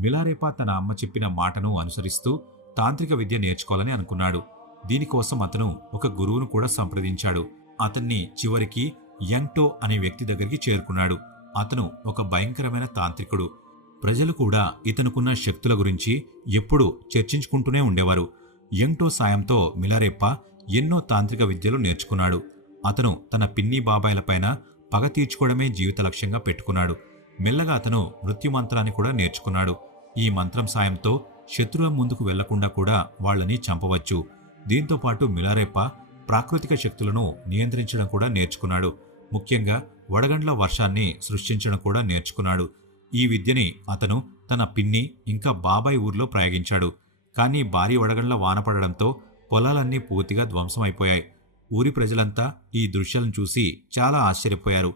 మిలారేపా తన అమ్మ చెప్పిన మాటను అనుసరిస్తూ తాంత్రిక విద్య నేర్చుకోవాలని అనుకున్నాడు. దీనికోసం అతను ఒక గురువును కూడా సంప్రదించాడు. అతన్ని చివరికి యంగ్టో అనే వ్యక్తి దగ్గరికి చేరుకున్నాడు. అతను ఒక భయంకరమైన తాంత్రికుడు. ప్రజలు కూడా ఇతనుకున్న శక్తుల గురించి ఎప్పుడూ చర్చించుకుంటూనే ఉండేవారు. యంగ్టో సాయంతో మిలారెప్పా ఎన్నో తాంత్రిక విద్యలు నేర్చుకున్నాడు. అతను తన పిన్ని బాబాయిలపైన పగ తీర్చుకోవడమే జీవిత లక్ష్యంగా పెట్టుకున్నాడు. మెల్లగా అతను మృత్యుమంత్రాన్ని కూడా నేర్చుకున్నాడు. ఈ మంత్రం సాయంతో శత్రువుల ముందుకు వెళ్లకుండా కూడా వాళ్లని చంపవచ్చు. దీంతోపాటు మిలారెప్పా ప్రాకృతిక శక్తులను నియంత్రించడం కూడా నేర్చుకున్నాడు. ముఖ్యంగా వడగండ్ల వర్షాన్ని సృష్టించడం కూడా నేర్చుకున్నాడు. ఈ విద్యని అతను తన పిన్ని ఇంకా బాబాయ్ ఊర్లో ప్రయోగించాడు. కానీ భారీ వడగండ్ల వాన పడడంతో పొలాలన్నీ పూర్తిగా ధ్వంసమైపోయాయి. ఊరి ప్రజలంతా ఈ దృశ్యాలను చూసి చాలా ఆశ్చర్యపోయారు.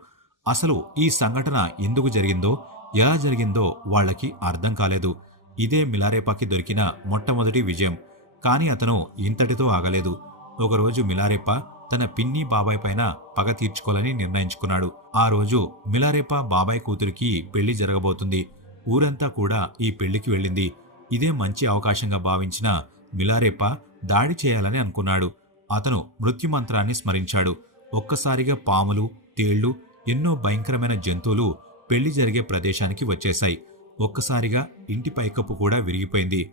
అసలు ఈ సంఘటన ఎందుకు జరిగిందో, ఎలా జరిగిందో వాళ్లకి అర్థం కాలేదు. ఇదే మిలారేపాకి దొరికిన మొట్టమొదటి విజయం. కానీ అతను ఇంతటితో ఆగలేదు. ఒకరోజు మిలారేపా తన పిన్ని బాబాయ్ పైన పగ తీర్చుకోవాలని నిర్ణయించుకున్నాడు. ఆ రోజు మిలారేపా బాబాయ్ కూతురికి పెళ్లి జరగబోతుంది. ఊరంతా కూడా ఈ పెళ్లికి వెళ్ళింది. ఇదే మంచి అవకాశంగా భావించిన మిలారేపా దాడి చేయాలని అనుకున్నాడు. అతను మృత్యుమంత్రాన్ని స్మరించాడు. ఒక్కసారిగా పాములు, తేళ్లు, ఎన్నో భయంకరమైన జంతువులు పెళ్లి జరిగే ప్రదేశానికి వచ్చేశాయి. ఒక్కసారిగా ఇంటి పైకప్పు కూడా విరిగిపోయింది.